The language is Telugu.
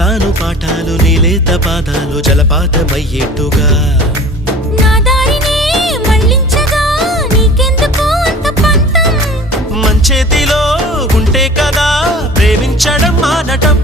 చెబుతాను పాఠాలు నీలేత పాదాలు జలపాతమయ్యేట్టుగా నా దారినే మళ్ళించగా నీకెందుకు అంత పంతం మంచేతిలో ఉంటే కదా ప్రేమించడం మానటం